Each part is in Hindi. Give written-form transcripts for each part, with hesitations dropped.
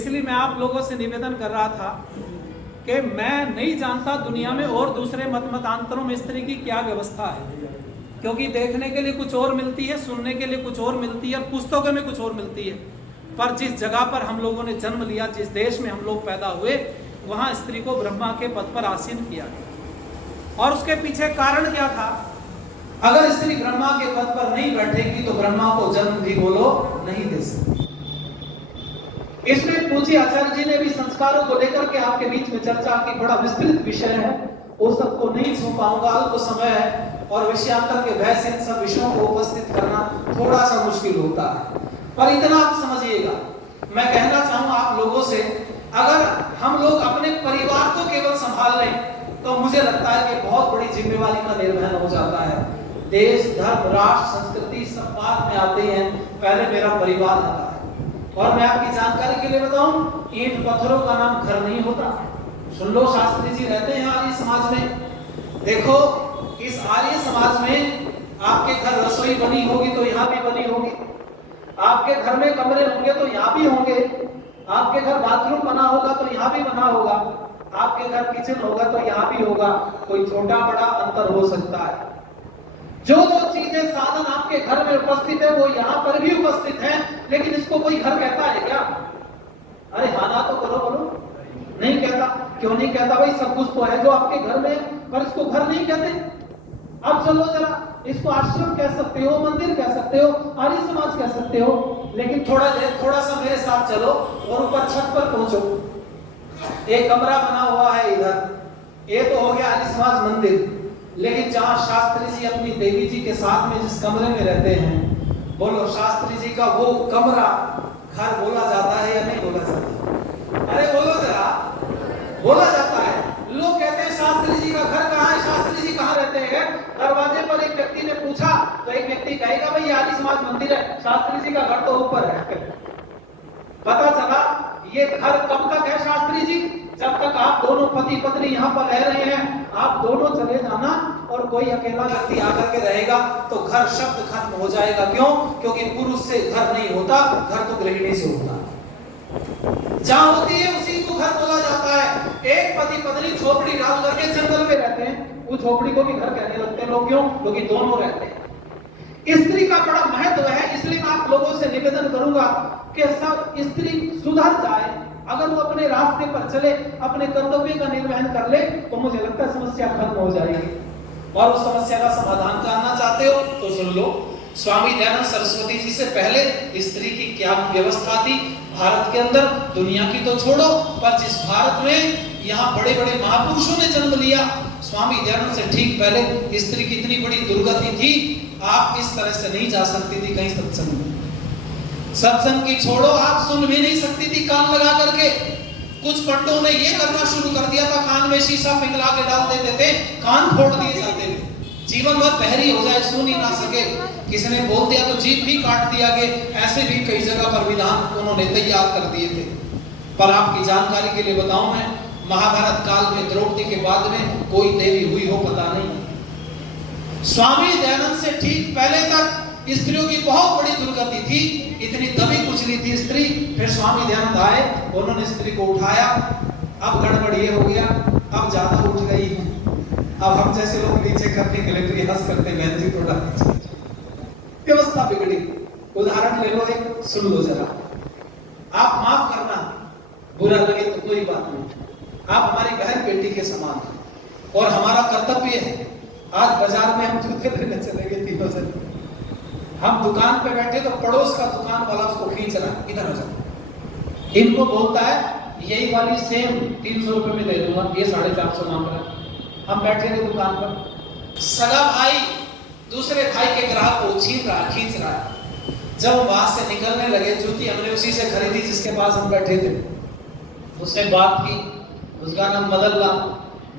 इसलिए मैं आप लोगों से निवेदन कर रहा था कि मैं नहीं जानता दुनिया में और दूसरे मतांतरों में स्त्री की क्या व्यवस्था है, क्योंकि देखने के लिए कुछ और मिलती है, सुनने के लिए कुछ और मिलती है, पुस्तकों में कुछ और मिलती है। पर जिस जगह पर हम लोगों ने जन्म लिया, जिस देश में हम लोग पैदा हुए, वहाँ स्त्री को ब्रह्मा के पद पर आसीन किया गया। और उसके पीछे कारण क्या था? अगर स्त्री ब्रह्मा के पद पर नहीं बैठेगी तो ब्रह्मा को जन्म भी बोलो नहीं दे सकती। इसमें पूज्य आचार्य जी ने भी संस्कारों को लेकर के आपके बीच में चर्चा की। बड़ा विस्तृत विषय है, वो सबको नहीं छू पाऊंगा, अल्प समय है और विषयांतर के भय से इन सब विषयों को उपस्थित करना थोड़ा सा मुश्किल होता है। पर इतना आप समझिएगा, मैं कहना चाहूंगा आप लोगों से, अगर हम लोग अपने परिवार को केवल संभाल लें तो मुझे लगता है कि बहुत बड़ी जिम्मेवारी का निर्वहन हो जाता है। देश, धर्म, राष्ट्र, संस्कृति सब बाद में आते हैं, पहले मेरा परिवार आता है। और मैं आपकी जानकारी के लिए बताऊं, ईंट पत्थरों का नाम घर नहीं होता। सुन लो, शास्त्री जी रहते हैं आर्य समाज में। देखो, इस आर्य समाज में आपके घर रसोई बनी होगी तो यहाँ भी बनी होगी, आपके घर में कमरे होंगे तो यहाँ भी होंगे, आपके घर बाथरूम बना होगा तो यहाँ भी बना होगा, आपके घर किचन होगा तो यहाँ भी होगा। कोई छोटा बड़ा अंतर हो सकता है। जो जो चीजें साधन आपके घर में उपस्थित है वो यहाँ पर भी उपस्थित है, लेकिन इसको कोई घर कहता है क्या? अरे हाँ ना तो करो, बोलो। नहीं कहता। क्यों नहीं कहता? भाई सब कुछ तो है जो आपके घर में, पर इसको घर नहीं कहते। अब चलो जरा, इसको आश्रम कह सकते हो, मंदिर कह सकते हो, आर्य समाज कह सकते हो, लेकिन थोड़ा सा मेरे साथ चलो और ऊपर छत पर पहुंचो। एक कमरा बना हुआ है इधर, ये तो हो गया आर्य समाज मंदिर। लेकिन जहां शास्त्री जी अपनी देवी जी के साथ में जिस कमरे में रहते हैं, बोलो शास्त्री जी का वो कमरा घर बोला जाता है या नहीं बोला जाता? अरे बोलो जरा, बोला जाता है। लोग कहते हैं शास्त्री जी का घर कहाँ है, शास्त्री जी कहाँ रहते हैं? दरवाजे पर एक व्यक्ति ने पूछा तो एक व्यक्ति कहेगा भाई आर्य समाज मंदिर है, शास्त्री जी का घर तो ऊपर है। पता चला ये घर कब तक है शास्त्री जी? जब तक आप दोनों पति पत्नी यहाँ पर रह रहे हैं। आप दोनों चले जाना और कोई अकेला व्यक्ति आकर के रहेगा तो घर शब्द खत्म हो जाएगा। क्यों? क्योंकि पुरुष से घर नहीं होता, घर तो गृहिणी से होता है। जहां होती है उसी को घर बोला जाता है। एक पति पत्नी झोपड़ी डाल करके जंगल में रहते हैं, उस झोपड़ी को भी घर कहने लगते हैं लोग। क्यों? क्योंकि दोनों रहते हैं। स्त्री का बड़ा महत्व है, इसलिए मैं आप लोगों से निवेदन करूंगा कि सब स्त्री सुधर जाए। अगर वो अपने रास्ते पर चले, अपने कर्तव्य का निर्वहन कर ले, तो मुझे लगता है समस्या खत्म हो जाएगी। और उस समस्या का समाधान जानना चाहते हो तो सुन लो, स्वामी दयानंद सरस्वती जी से पहले स्त्री की क्या व्यवस्था थी भारत के अंदर। दुनिया की तो छोड़ो, पर जिस भारत में यहाँ बड़े बड़े महापुरुषों ने जन्म लिया, स्वामी दयानंद से ठीक पहले स्त्री की इतनी बड़ी दुर्गति थी, आप इस तरह से नहीं जा सकती थी कहीं सत्संग में। सत्संग की छोड़ो, आप सुन भी नहीं सकती थी कान लगा करके। कुछ पंडों ने ये करना शुरू कर दिया था, कान में शीशा पिघला के डाल देते थे, कान फोड़ दिए जाते थे, जीवन भर बहरी हो जाए, सुन ही ना सके। किसी ने बोल दिया तो जीभ भी काट दिया गया। ऐसे भी कई जगह पर विधान उन्होंने तैयार कर दिए थे। पर आपकी जानकारी के लिए बताऊं, मैं महाभारत काल में द्रौपदी के बाद में कोई देवी हुई हो पता नहीं। स्वामी दयानंद से ठीक पहले तक स्त्रियों की बहुत बड़ी दुर्गति थी, इतनी दबी कुचली थी स्त्री। फिर स्वामी दयानंद आए, उन्होंने स्त्री को उठाया। अब गड़बड़ ये हो गया, अब ज्यादा उठ गई है। अब हम जैसे लोग नीचे करने के लिए प्रयास करते, बहन जी थोड़ा व्यवस्था बिगड़ी। उदाहरण ले लो, एक सुन लो जरा। आप माफ करना, बुरा लगे तो कोई बात नहीं, आप हमारी बहन बेटी के समान हैं और हमारा कर्तव्य है। आज बाजार में हम जूते लेने चले गए तीनों जन, हम दुकान पे बैठे तो पड़ोस का दुकान वाला उसको खींच रहा है, इधर आ जाओ। इनको बोलता है यही वाली सेम 300 रुपए में दे दूंगा, ये 450 मांग रहा है। हम बैठे थे दुकान पर, सगा भाई दूसरे भाई के ग्राहक को छीन रहा है, खींच रहा है। जब हम वहां से निकलने लगे, जूती हमने उसी से खरीदी जिसके पास हम बैठे थे। उसने बात की, उसका नाम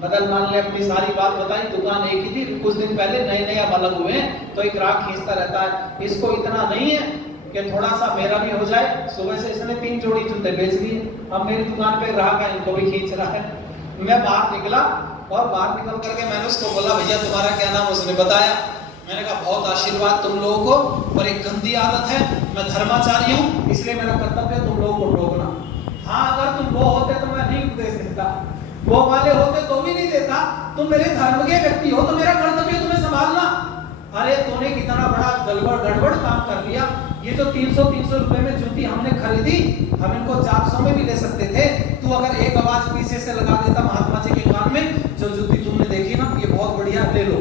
मदन मान ने अपनी सारी बात बताई। दुकान एक ही थी, कुछ दिन पहले नए नए अलग हुए हैं तो एक ग्राहक खींचता रहता है। इसको इतना नहीं है कि थोड़ा सा मेरा भी हो जाए। सुबह से इसने 3 जोड़ी जूते बेच दिए। अब मेरी दुकान पे ग्राहक है, इनको भी खींच रहा है। मैं बाहर निकला और बाहर निकल करके मैंने उसको बोला, भैया तुम्हारा क्या नाम? उसने बताया। मैंने कहा बहुत आशीर्वाद तुम लोगों को, पर एक गंदी आदत है, मैं धर्माचारी हूँ, इसलिए मेरा कर्तव्य तुम लोगों को टोकना। हाँ, अगर तुम वो होते तो मैं नहीं उपदेश देता, वो वाले होते तो भी नहीं देता। तुम मेरे धर्म के व्यक्ति हो तो मेरा कर्तव्य तुम्हें संभालना। अरे तूने कितना बड़ा गड़बड़ काम कर लिया। ये जो 300 रुपए में जूती हमने खरीदी, हम इनको 400 में भी ले सकते थे। तू अगर एक आवाज पीछे से लगा देता महात्मा जी के कान में, जो जूती तुमने देखी ना ये बहुत बढ़िया, ले लो।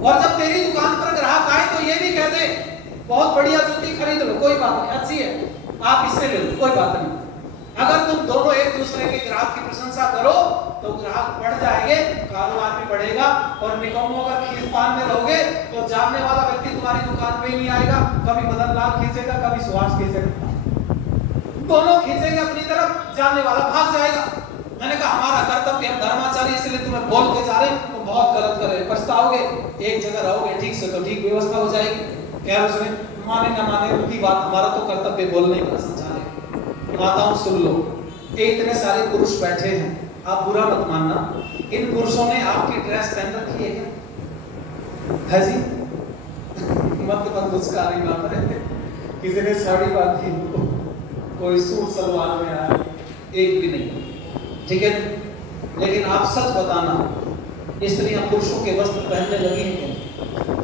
और जब तेरी दुकान पर ग्राहक आए तो ये भी कह दे बहुत बढ़िया जूती खरीद लो, कोई बात नहीं, अच्छी है, आप इससे ले लो, कोई बात नहीं। अगर तुम दोनों एक दूसरे के ग्राहक की प्रशंसा करो तो ग्राहक बढ़ जाएंगे, कारोबार भी बढ़ेगा। और निकम्मों अगर खींचतान में रहोगे तो जानने वाला व्यक्ति तुम्हारी दुकान पे ही नहीं आएगा। कभी मदन लाल खींचेगा, कभी सुभाष खींचेगा, दोनों खींचेंगे अपनी तरफ, जानने वाला भाग जाएगा। मैंने कहा हमारा कर्तव्य, हम धर्माचारी इसलिए तुम्हें बोल के जा रहे हैं, तो बहुत गलत कर रहे हैं, पछताओगे। एक जगह रहोगे ठीक से तो ठीक व्यवस्था हो जाएगी। क्या उसने माने न माने उनकी बात, हमारा तो कर्तव्य बोलने का समझाने। माताओं सुन लो, इतने सारे पुरुष बैठे हैं, आप बुरा मत मानना, इन पुरुषों ने आपकी ड्रेस पहन रखी है क्या? है जी? मत मुस्कुरा रही बात है। किसी ने साड़ी बांधी, कोई सूट सलवार में आया, एक भी नहीं, ठीक है। लेकिन आप सच बताना, स्त्रियां पुरुषों के वस्त्र पहनने लगी हैं?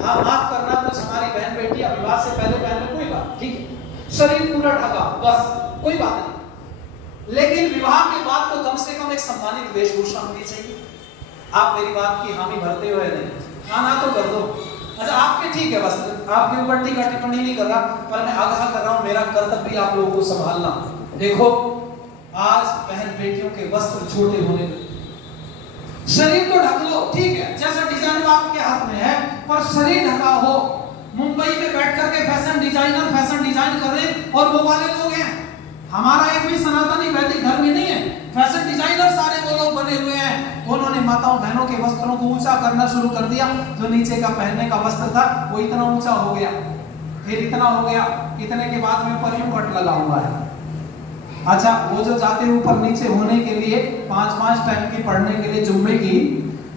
हाँ, माफ करना, कुछ हमारी बहन बेटियां विवाह से पहले पहन ले, कोई बात, ठीक है, शरीर पूरा ढका, बस कोई बात नहीं। लेकिन विवाह के बाद तो कम से कम एक सम्मानित वेशभूषा होनी चाहिए। आप मेरी बात की हामी भरते हुए नहीं, हाँ ना तो कर दो। अच्छा आपके ठीक है, बस आपके ऊपर टीका टिप्पणी नहीं कर रहा, पर मैं आगाह कर रहा हूं, मेरा कर्तव्य आप लोगों को संभालना। देखो आज बहन बेटियों के वस्त्र छोटे होने लगे, शरीर तो ढक लो, ठीक है, जैसा डिजाइन आपके हाथ में है, पर शरीर ढका हो। मुंबई में बैठ करके फैशन डिजाइनर फैशन डिजाइन कर रहे हैं, और वो वाले लोग हैं, हमारा एक भी सनातनी वैदिक धर्म ही नहीं है, फैशन डिजाइनर सारे वो लोग बने हुए हैं। उन्होंने माताओं बहनों के वस्त्रों को ऊंचा करना शुरू कर दिया। जो नीचे का पहनने का वस्त्र था वो इतना ऊंचा हो गया, फिर इतना हो गया, इतने के बाद में ऊपर यूं कट लगा हुआ है। अच्छा वो जो जाते ऊपर नीचे होने के लिए 5-5 टाइम की पढ़ने के लिए जुम्मे की,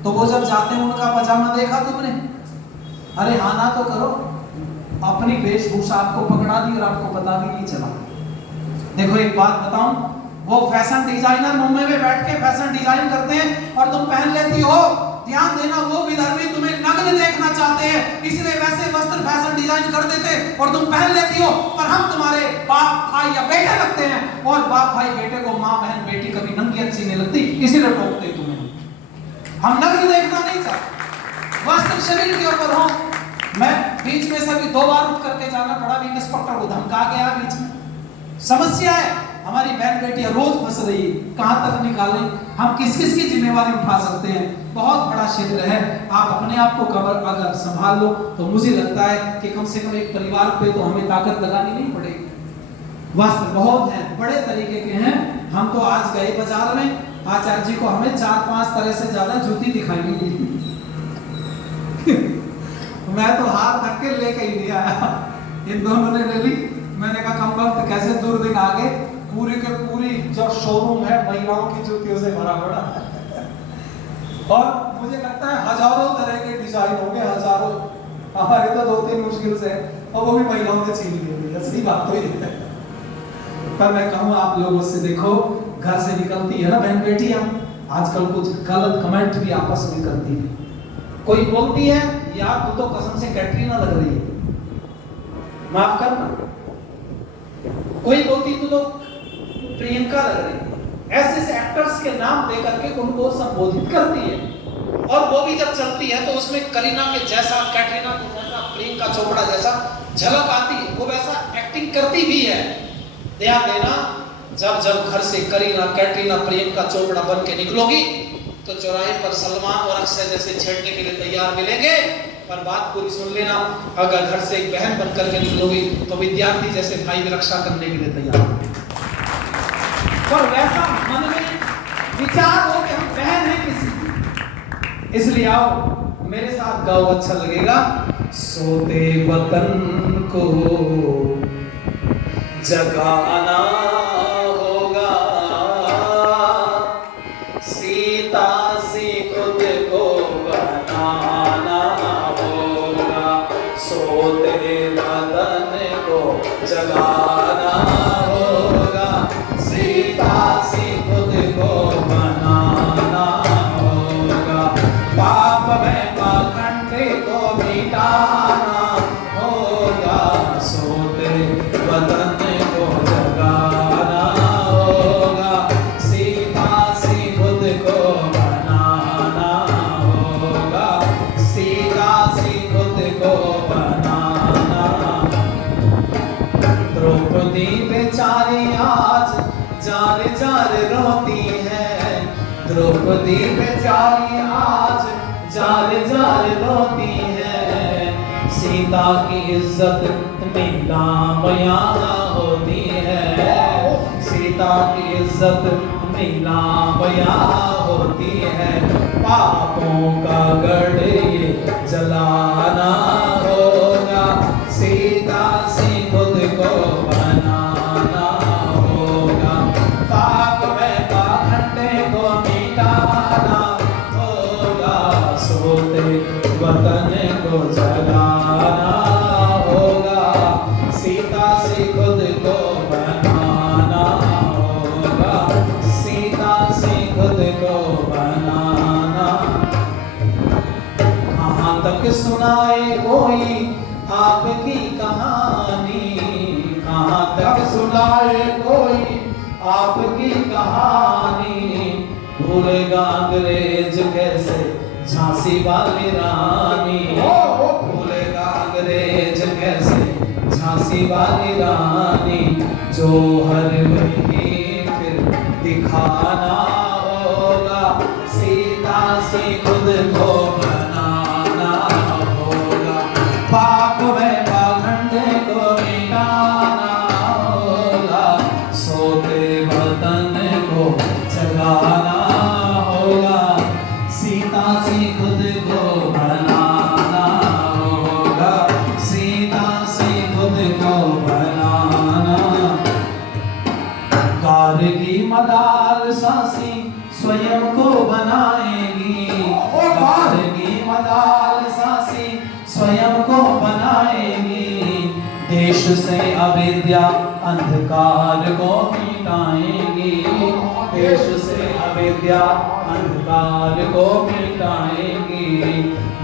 तो वो जब जाते हैं उनका पजामा देखा तुमने? अरे हाँ ना तो करो, अपनी वेशभूषा आपको पकड़ा दी और आपको पता भी नहीं चला। देखो एक बात बताऊं, वो फैशन डिजाइनर मुंबई में बैठ के फैशन डिजाइन करते हैं और तुम पहन लेती हो। ध्यान देना, वो विधर्मी तुम्हें नग्न देखना चाहते हैं, इसलिए वैसे वस्त्र फैशन डिजाइन कर देते और तुम पहन लेती हो। पर हम तुम्हारे बाप भाई या बेटे लगते हैं, और बाप भाई बेटे को माँ बहन बेटी कभी नंगी अच्छी नहीं लगती, इसीलिए टोकते तुम्हें। हम नग्न देखना नहीं चाहते, वस्त्र शरीर के ऊपर हो। मैं बीच में से भी 2 बार उठ करके जाना पड़ा, भी इंस्पेक्टर को धमका गया बीच में। समस्या है, हमारी बहन बेटियां रोज फंस रही, कहां तक निकालें, हम किस किस की जिम्मेवारी उठा सकते हैं। बहुत बड़ा क्षेत्र है, आप अपने आप को अगर संभाल लो तो मुझे लगता है कि कम से कम एक परिवार पे तो हमें ताकत लगानी नहीं पड़ेगी। वस्त्र बहुत हैं, बड़े तरीके के हैं। हम तो आज गए बाजार में, आचार्य जी को हमें 4-5 तरह से ज्यादा जूती दिखाई दी। मैं तो हाथ धक्के के लेके ही नहीं आया, इन दोनों ने ले ली। मैंने कहा कम वक्त कैसे दूर दिन आगे, पूरी के पूरी जो शोरूम है महिलाओं की जूतियों से भरा पड़ा है। और मुझे लगता है हजारों तरह के डिजाइन होंगे, हजारों, हमारे तो 2-3 मुश्किल से, और वो भी महिलाओं ने छीन ली। असली बात तो ये है। पर मैं कहूँ आप लोगों से, देखो घर से निकलती है ना बहन बेटियां, आजकल कुछ गलत कमेंट भी आपस में करती है। कोई बोलती है यार तू तो कसम से कैटरीना लग रही है, माफ करना। कोई बोलती तू तो प्रियंका लग रही है। ऐसे एक्टर्स के नाम दे करके उनको संबोधित करती है, और वो भी जब चलती है तो उसमें करीना के जैसा, कैटरीना के जैसा, प्रियंका चोपड़ा जैसा झलक आती है, वो वैसा एक्टिंग करती भी है। ध्यान देना, जब जब घर से करीना, कैटरीना, प्रियंका चोपड़ा बन के निकलोगी तो चौराहे पर सलमान और अक्षय जैसे छेड़ने के लिए तैयार मिलेंगे। पर बात पूरी सुन लेना, अगर घर से एक बहन बनकर के निकलोगी तो विद्यार्थी जैसे भाई की रक्षा करने के लिए तैयार। और वैसा मन में विचार हो कि हम बहन हैं किसी, इसलिए आओ मेरे साथ गाओ, अच्छा लगेगा। सोते वतन को जगाना होगा, सीता सी खुद को बनाना होगा, सोते वतन को जगाना होगा, द्रौपदी बेचारी आज जार जार रोती है, सीता की इज्जत नीलामया होती है, सीता की इज्जत नीलामया होती है। पापों का गढ़ ये जलाना होगा, सीता से खुद को बनाना होगा, पाप में पाखंडे को मिटाना होगा, सोते वतन को जगाना होगा, सीता से खुद को बनाना होगा, सीता से खुद को बनाना। कहाँ तक सुनाए कोई आपकी कहानी, कहाँ तक सुनाए कोई आपकी कहानी, भूलेगा अंग्रेज कैसे झांसी वाली रानी, भूलेगा अंग्रेज कैसे झांसी वाली रानी, जो हर वही फिर दिखाना होगा, सीता से खुद को बनाना होगा, पाप में पाखंड को मिटाना होगा, सोते वतन को जगाना होगा, सीता से खुद को बनाना होगा, सीता से खुद को बनाना। कारगी मदाल सासी स्वयं को बनाएगी, कारगी मदाल सासी स्वयं को बनाएगी, देश से अविद्या अंधकार को मिटाएगी, देश से अविद्या अंधकार को मिटाएगी।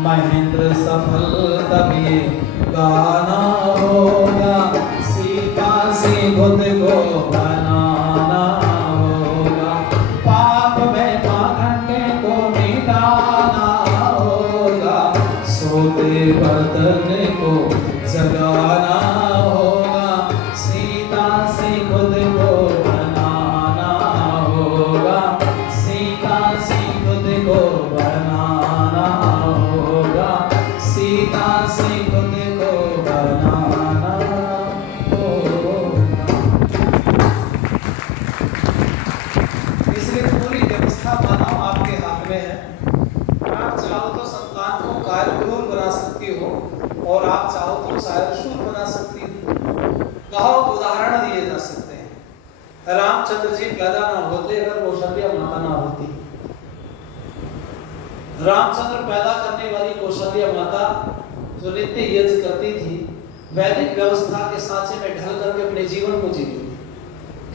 महेंद्र सफल तब ये गाना होगा, सीता से खुद को बनाना होगा, पाप में पाखंड को मिटाना होगा, सोते वतन को जगाना होगा, सीता से खुद को बनाना होगा, सीता से खुद को बनाना होगा, सीता से खुद को बनाना होगा। इसलिए पूरी व्यवस्था मानव आपके हाथ में है। आप चाहो तो संतान को कार्यक्रूर बना सकती हो और आप चाहो तो शायद शूर बना सकती हो। बहुत उदाहरण दिए जा सकते हैं। रामचंद्र जी पैदा ना होते अगर कौशल्या माता ना होती, रामचंद्र पैदा करने वाली कौशल्या माता जो नित्य यज्ञ करती थी, वैदिक व्यवस्था के सांचे में ढल करके अपने जीवन को जीती,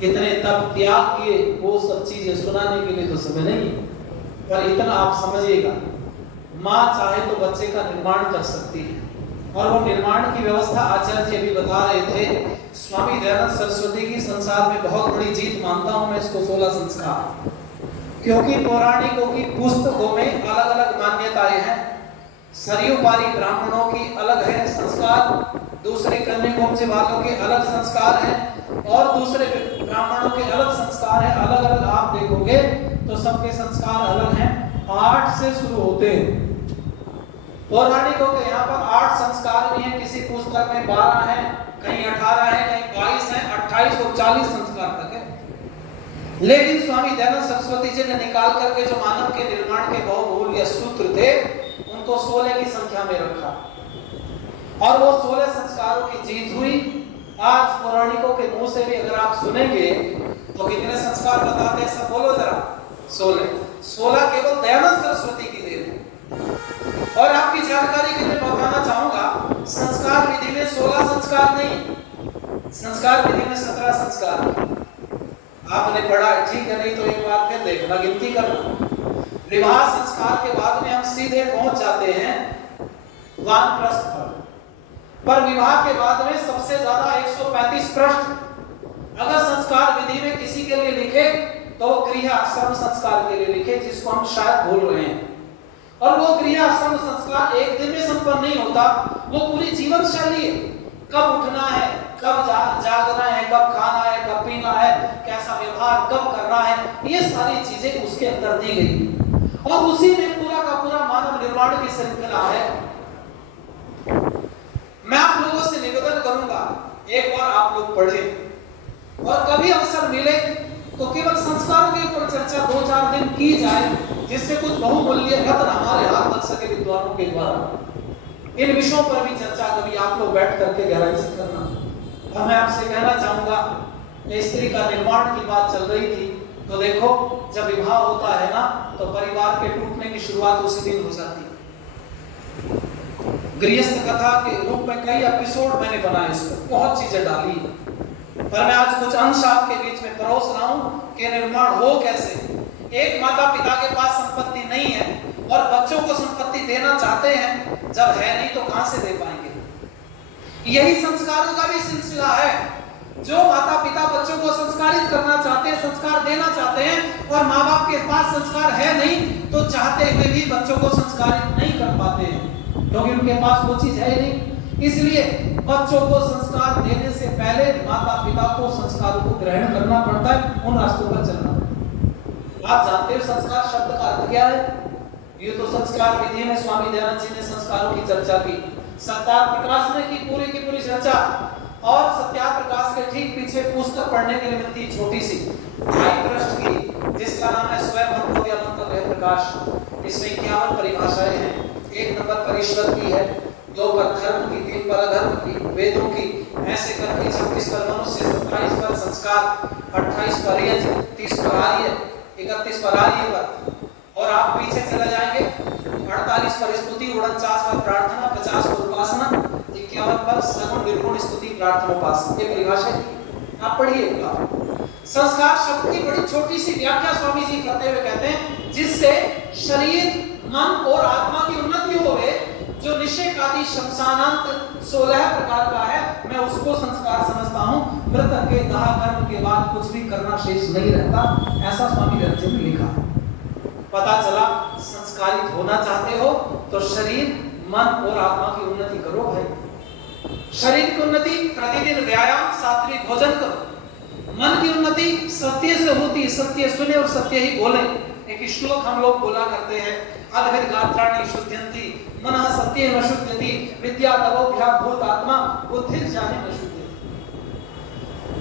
कितने तप त्याग किए, वो सब चीजें सुनाने के लिए तो समय नहीं, पर इतना आप समझिएगा, माँ चाहे तो बच्चे का निर्माण कर सकती है, और वो निर्माण की व्यवस्था आचार्य जी अभी बता रहे थे। स्वामी दयानंद सरस्वती की संसार में बहुत बड़ी जीत मानता हूं मैं इसको 16 संस्कार, क्योंकि पौराणिकों की पुस्तकों में अलग अलग मान्यताएं हैं। सरयुपारी ब्राह्मणों की अलग है संस्कार, दूसरे कन्याकुब्ज वालों के अलग संस्कार हैं, और दूसरे ब्राह्मणों के अलग संस्कार हैं। अलग अलग आप देखोगे तो सबके संस्कार अलग हैं। 8 से शुरू होते हैं। पौराणिकों के यहाँ पर 8 संस्कार भी हैं, किसी पुस्तक में 12 हैं, कहीं 18 हैं, कहीं 22 हैं, 28 और 40 संस्कार तक है। लेकिन स्वामी दयानंद सरस्वती जी ने निकाल करके जो मानव के निर्माण के बहुमूल्य सूत्र थे, उनको 16 की संख्या में रखा, और वो 16 संस्कारों की जीत हुई। आज पौराणिकों के मुंह से भी अगर आप सुनेंगे तो कितने संस्कार बताते हैं, सब बोलो जरा। 16 केवल दयानंद सरस्वती की देन है। और आपकी जानकारी के लिए बताना चाहूंगा, संस्कार विधि में 16 संस्कार नहीं, संस्कार विधि में 17 संस्कार। आपने पढ़ा ठीक है, नहीं तो एक बार फिर देखना, गिनती करना। विवाह संस्कार के बाद में हम सीधे पहुंच जाते हैं वानप्रस्थ पर विवाह के बाद में सबसे ज्यादा 135 प्रश्न अगर संस्कार विधि में किसी के लिए लिखे तो गृहस्थाश्रम संस्कार के लिए लिखे, जिसको हम शायद भूल रहे हैं। और वो गृहस्थाश्रम संस्कार एक दिन में संपन्न नहीं होता, वो पूरी जीवन शैली है। कब उठना है, कब जागना है, कब खाना है, कब पीना है, कैसा व्यवहार कब करना है, ये सारी चीजें उसके अंदर दी गई। और उसी में पूरा का पूरा मानव निर्माण की श्रृंखला है। मैं आप लोगों से निवेदन करूंगा, एक बार आप लोग पढ़े और कभी अवसर मिले तो केवल संस्कारों के ऊपर चर्चा 2-4 दिन की जाए, जिससे कुछ बहुमूल्य रत्न हमारे हाथ लग सके विद्वानों के द्वारा। इन विषयों पर भी चर्चा कभी आप लोग बैठ करके गहराई से करना। और मैं आपसे कहना चाहूंगा, स्त्री का निर्माण की बात चल रही थी, तो देखो जब विवाह होता है ना, तो परिवार के टूटने की शुरुआत उसी दिन हो जाती है। गृहस्थ कथा के रूप में कई एपिसोड मैंने बनाए, इसमें बहुत चीजें डाली, पर मैं आज कुछ अंश आपके बीच में परोस रहा हूं कि निर्माण हो कैसे। एक माता पिता के पास संपत्ति नहीं है और बच्चों को संपत्ति देना चाहते हैं, जब है नहीं तो कहां से दे पाएंगे। यही संस्कारों का भी सिलसिला है। जो माता पिता बच्चों को संस्कारित करना चाहते हैं, संस्कार देना चाहते हैं, और माँ बाप के पास संस्कार है नहीं, तो चाहते हुए भी बच्चों को संस्कारित नहीं कर पाते हैं, क्योंकि उनके पास वो चीज है नहीं। इसलिए बच्चों को संस्कार देने से पहले माता पिता को संस्कारों को ग्रहण करना पड़ता है, उन रास्तों पर चलना पड़ता है। आप जानते हो संस्कार शब्द का अर्थ क्या है? ये तो संस्कार विधि में स्वामी दयानंद जी ने संस्कारों की चर्चा की, सत्यार्थ प्रकाश ने की पूरी की पूरी चर्चा। और सत्यार्थ प्रकाश के ठीक पीछे पुस्तक पढ़ने के लिए मिलती है छोटी सी 2.5 पृष्ठ की, जिसका नाम है स्वयं मंतव्य मंतव्य प्रकाश। इसमें 51 परिभाषाएं हैं। 1 नंबर पर ईश्वर की है, 2 पर धर्म की, 3 पर अधर्म की, वेदों की, ऐसे करके 26 पर मनुष्य, 27 पर संस्कार, 28 पर यज्ञ, 30 पर आर्य, 31 पर आर्यवर्त। और आप पीछे चले जाएंगे 48 पर स्तुति, 49 पर प्रार्थना, 50 पर उपासना, 51 पर सगुण निर्गुण स्तुति प्रार्थना उपासना। ये परिभाषा आप पढ़िएगा। संस्कार शब्द की बड़ी छोटी सी व्याख्या स्वामी जी करते हुए कहते हैं, जिससे शरीर, मन और आत्मा की उन्नति होवे, जो निषेक आदि शमशानांत 16 प्रकार का है, मैं उसको संस्कार समझता हूँ। मृतक के दाह कर्म के बाद कुछ भी करना शेष नहीं रहता, ऐसा स्वामी दयानंद जी ने लिखा। पता चला संस्कारित होना चाहते हो तो शरीर, मन और आत्मा की उन्नति करो भाई। शरीर की उन्नति प्रतिदिन व्यायाम, सात्विक भोजन करो। मन की उन्नति सत्य से होती है, सत्य सुने और सत्य ही बोले। एक श्लोक हम लोग बोला करते हैं, अद्भिर्गात्राणि शुद्ध्यन्ति मनः सत्येन शुद्ध्यति विद्या तवोभ्या भूत आत्मा बुद्धिर्ज्ञानेन शुद्ध्यति।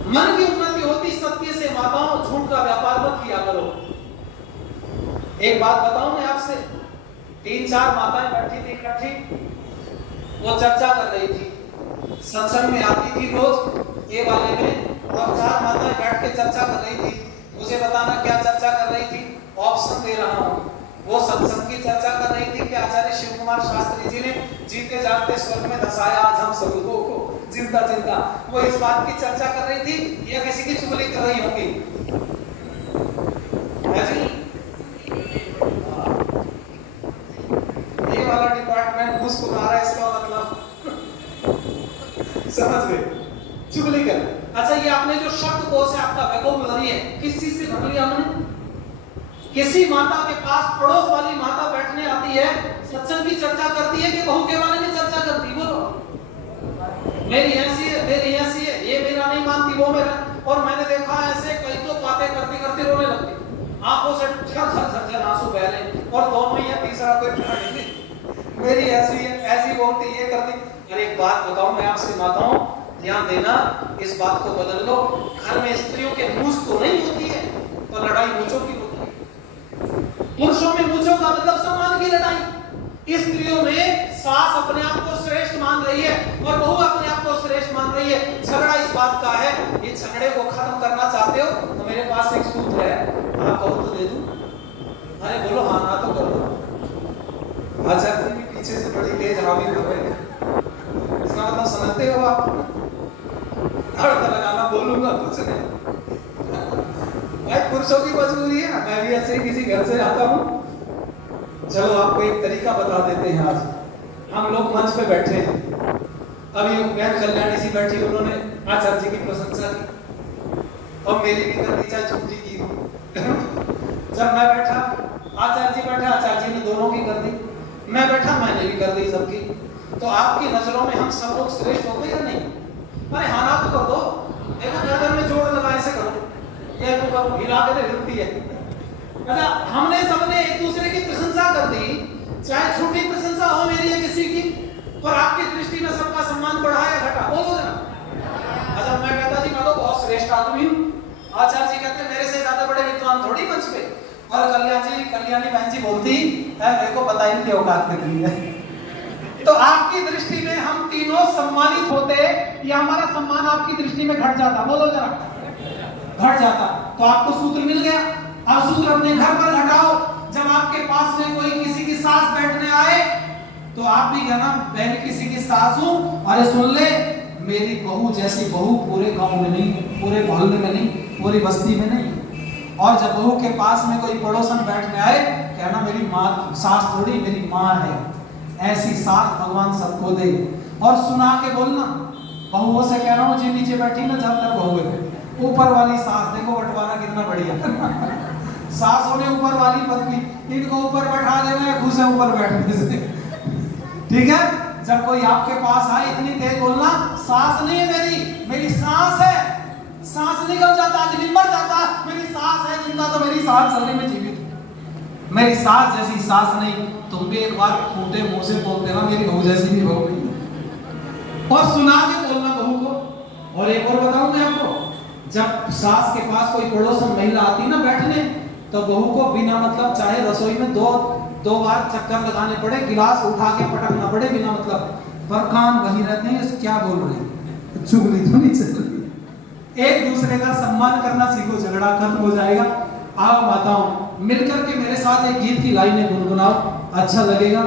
मन की उन्नति होती सत्य से। माताओं, झूठ का व्यापार मत किया करो। एक बात बताऊं मैं आपसे, 3-4 माताएं बैठी थी इकट्ठी, वो चर्चा कर रही थी, सत्संग में आती थी रोज ये वाले में, और 4 माताएं बैठ के चर्चा कर रही थी। मुझे बताना क्या चर्चा कर रही थी, ऑप्शन दे रहा हूं। वो सत्संग की चर्चा कर रही थी कि आचार्य शिव कुमार शास्त्री जी ने जीते जागते स्वर्ग में धसाया आज हम सब लोगों को, जिंदा जिंदा। वो इस बात की चर्चा कर रही थी या किसी की चुगली कर रही होंगी? ये वाला डिपार्टमेंट मुझको मारा, इसका मतलब समझ गए, चुगली कर। अच्छा, ये आपने जो शब्द कोश है, आपका वोकैबुलरी है, किस चीज से भर लिया हमने? किसी माता के पास पड़ोस वाली माता बैठने आती है, सत्संग की चर्चा करती है कि बहू के बारे में चर्चा करती, बोलो मेरी ऐसी है, मेरी ऐसी है, ये मेरा नहीं मानती, वो मेरा। और मैंने देखा ऐसे कई तो बातें करते करते रोने लगती, आंखों से झर आंसू बह रहे, और दोनों या तीसरा कोई नहीं, मेरी ऐसी है, ऐसी बोलती, ये करती। अरे एक बात बताऊं मैं आपसे माताओं, ध्यान देना, इस बात को बदल लो। घर में स्त्रियों के मूंछ तो नहीं होती है, तो लड़ाई मूंछों की होती है। पुरुषों में मूंछों का मतलब सम्मान की लड़ाई। स्त्रियों में सास अपने आप को श्रेष्ठ मान रही है और बहू अपने आप को श्रेष्ठ मान रही है। झगड़ा इस बात का है, ये झगड़े को खत्म करना चाहते हो तो मेरे पास एक सूत्र है, आप कहो तो दे दूं। अरे बोलो हाँ ना तो कर दो। अच्छा, पीछे से बड़ी तेज हामी कर रहे हैं, इसका मतलब समझते हो आप? हड़का लगाना बोलूंगा कुछ नहीं भाई, पुरुषों की मजबूरी है। मैं भी ऐसे ही किसी घर से आता हूँ। चलो आपको एक तरीका बता देते हैं। आज हम लोग मंच पे बैठे हैं, अभी बहन कल्याणी जी बैठी, उन्होंने आचार्य जी की प्रशंसा की और मेरी भी कर दी, चाहे छुट्टी की। जब मैं बैठा, आचार्य जी बैठा, आचार्य जी ने दोनों की कर दी, मैं बैठा, मैंने भी कर दी सबकी। तो आपकी नजरों में हम सब लोग श्रेष्ठ हो गए या नहीं? अरे हाँ ना तो कर दो, देखो गर्दन में जोड़ लगा ऐसे करो, ये तो करो, हिला के हिलती है। अच्छा, हमने सबने एक दूसरे की प्रशंसा कर दी, चाहे छोटी प्रशंसा हो मेरी या किसी की, पर आपकी दृष्टि में सबका सम्मान बढ़ा या घटा, बोलो जरा। अच्छा, मैं कहता जी मैं तो बहुत श्रेष्ठ आदमी हूँ, आचार्य जी कहते मेरे से ज्यादा बड़े विद्वान थोड़ी मंच पे, और कल्याणी बहन जी बोलती है मेरे को पता ही नहीं औकात कितनी है। तो आपकी दृष्टि में हम तीनों सम्मानित होते या हमारा सम्मान आपकी दृष्टि में घट जाता, बोलो जरा, घट जाता। तो आपको सूत्र मिल गया। अब सूत्र अपने घर पर घटाओ, जब आपके पास में कोई किसी की सास बैठने आए तो आप भी कहना मैं किसी की सास हूं, अरे सुन ले मेरी बहू जैसी बहू पूरे गांव में नहीं, पूरे मोहल्ले में नहीं, पूरी बस्ती में नहीं। और जब बहू के पास में कोई पड़ोसन बैठने आए कहना मेरी माँ सास थोड़ी मेरी माँ है, ऐसी सास भगवान सबको दे। और सुना के बोलना, बहुओं से कह रहा हूँ जी नीचे बैठी ना जब तक बहू है, ऊपर वाली सास देखो बंटवारा कितना बढ़िया सास होने ऊपर वाली पत्नी, इनको ऊपर बैठा देना है घुसे ऊपर बैठने से, ठीक है। जब कोई आपके पास आए इतनी तेज बोलना सास नहीं है मेरी, मेरी सास है। सांस निकल जाता, आदमी मर जाता, मेरी सास है जिंदा तो मेरी सास शरीर में जीवित, मेरी सास जैसी सास नहीं। तुम भी एक बार फूटे मुंह से बोल देना मेरी बहू जैसी भी बहू नहीं, और सुना के बोलना बहू को। और एक और बताऊं मैं आपको, जब सास के पास कोई पड़ोसन महिला आती ना बैठने, तो बहू को बिना मतलब चाहे रसोई में दो बार चक्कर लगाने पड़े, गिलास उठा के पटकना पड़े बिना मतलब, पर कान वही रहते हैं क्या बोल रहे हैं, चुगली तो नहीं चल रही। एक दूसरे का सम्मान करना सीखो, झगड़ा खत्म हो जाएगा। आओ माताओं मिलकर के मेरे साथ एक गीत की लाइनें गुनगुनाओ, अच्छा लगेगा।